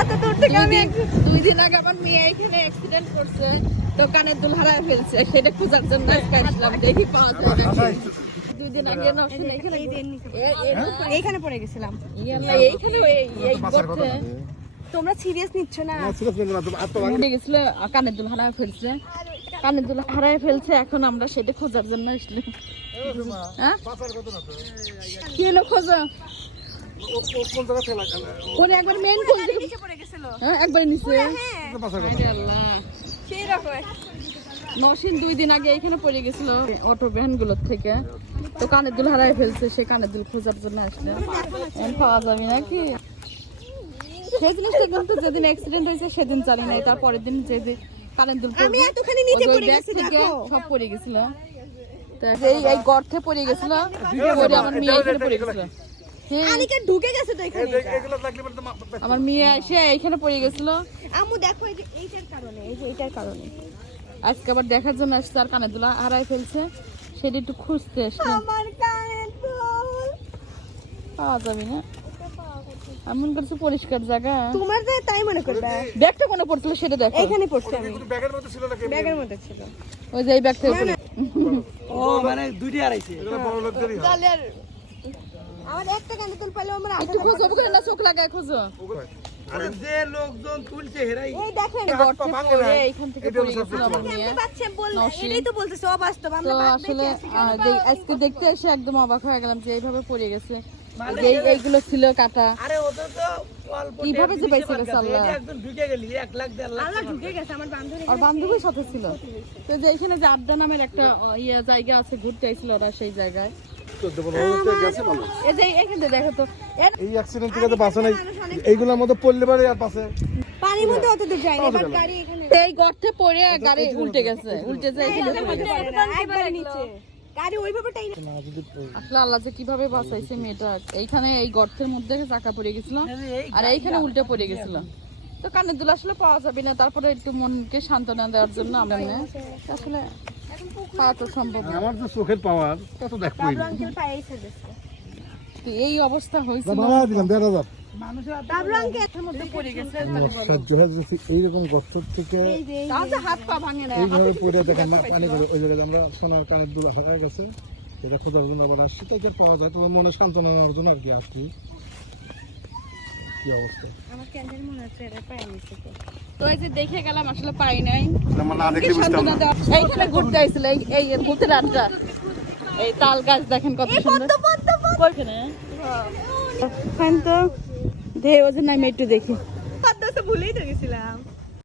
এত দূর থেকে দুই আমি দিন দুই দিন আগে আমার মেয়ে এখানে অ্যাক্সিডেন্ট করছে তো কানের দুল হারায় ফেলছে সেটা খোঁজার জন্য আজকে আসলাম দেখি পাওয়া যায় নাকি। দুই দিন আগে এখানে এইখানে পড়ে গেছিলাম। এইখানে এই- করছে তোমরা সিরিয়াস নিচ্ছ না? গেছিল কানের দুল হারায় ফেলছে। কানের দুল হারায় ফেলছে এখন আমরা সেটা খোঁজার জন্য আসলাম। হ্যাঁ? কি হলো খোঁজো? ওরে একবার মেন কোন দিকে? নিচে পড়ে গেছিল। হ্যাঁ একবার নিচে। হ্যাঁ। আল্লাহ সেই রকম। নসীন দুই দিন আগে এখানে পড়ে গেছিল অটো ভ্যানগুলোর থেকে। তো কানের দুল হারায় ফেলছে সে কানের দুল খোঁজার জন্য আসলে। পাওয়া যাবে নাকি? সেই জিনিসটা কিন্তু যেদিন অ্যাক্সিডেন্ট হয়েছে সেদিন জানি নাই। তার পরের দিন যেদিন কানের দুল আমি পড়বে, এতখানি নিচে পড়ে গেছি থেকে সব পড়ে গেছিল। তো এই এই গর্তে পড়ে গেছিল। আমার মেয়ে এখানে পড়ে গেছিল। আনিকা ঢুকে গেছে তো এখানে। আমার মেয়ে এসে এইখানে পড়ে গেছিল। আম্মু দেখো এই যে এইটার কারণে এই যে এইটার কারণে। আজকে আবার দেখার জন্য আসছে আর কানের দুলা হারায় ফেলছে। সেটা একটু খুঁজতে আমার কানের পাওয়া যাবে না। এমন করছে পরিষ্কার জায়গা? তোমার তাই মনে করবে। ব্যাগটা কোনো পড়ছিল সেটা দেখো। এইখানে পড়ছে আমি। ব্যাগের মধ্যে ছিল ওই যে এই ব্যাগ থেকে পড়ে- ও মানে দুইটি আড়াইছে আমার একটা দুল পেলেও আমার একটু খোঁজো ওখানে না চোখ লাগায় খোঁজো। আরে যে লোকজন তুলছে হেরাই। এই দেখেন গর্তে পড়ে এইখান থেকে পড়ে গেছিল আমার মেয়ে। বাচ্চা বল নসীন। এটাই তো বলতেছে অবাস্তব তো আমরা আসলে আজকে দেখতে এসে একদম অবাক হয়ে গেলাম যে এইভাবে পড়ে গেছে। এই- এইগুলো ছিল কাটা। আরে ওদের তো অল্প কীভাবে যে পাইছে গেছে আল্লাহ। একদম ঢুকে গেলি এক লাখ দেড় লাখ আল্লাহ ঢুকে গেছে আমার বান্ধবী আর বান্ধবীর সাথে ছিল। তো যে এখানে যে আড্ডা নামের একটা ইয়ে জায়গা আছে ঘুরতে আইছিল ওরা সেই জায়গায়। এই যে এখানে দেখো তো। এর এই অ্যাক্সিডেন্ট থেকে তো নাই। এইগুলোর মধ্যে পড়লে পারে আর পাশে পানির মধ্যে অত দূর যায়নি বাট গাড়ি এখানে এই গর্তে পড়ে গাড়ি উল্টে গেছে। উল্টে যায় এখানে পড়ে গেছে। একবারে নিচে। গাড়ি ওইভাবে টাইনে আসলে আল্লাহ যে কীভাবে বাঁচাইছে মেয়েটা। এইখানে এই গর্তের মধ্যে চাকা পড়ে গেছিল আর এইখানে উল্টে পড়ে গেছিল। তো কানের দুল আসলে পাওয়া যাবে না তারপরে একটু মনকে সান্ত্বনা দেওয়ার জন্য আমরা আসলে পাওয়া তো সম্ভব আমার তো চোখের পাওয়ার এই অবস্থা দিলাম দেড় হাজার। গর্তের থেকে এইভাবে পড়ে দেখেন না ওই জায়গায় আমরা সোনার কানের দুল হয়ে গেছে এটা খোঁজার জন্য আবার আসছি তো এটা পাওয়া যায় তোমার মনে সান্ত্বনা নেওয়ার জন্য আর কি আসছি। কি অবস্থা? আমার ক্যান্ডেল মনে হচ্ছে এটা পাই নিছে তো। তো এই যে দেখে গেলাম আসলে পাই নাই। আমার না কি সান্ত্বনা এইখানে ঘুরতে আইছিল এই এই ভূতের আড্ডা এই তাল গাছ দেখেন কত সুন্দর। কইখানে ফাইন তো। দে ওজন আমি একটু দেখি। তো ভুলেই তো গেছিলাম।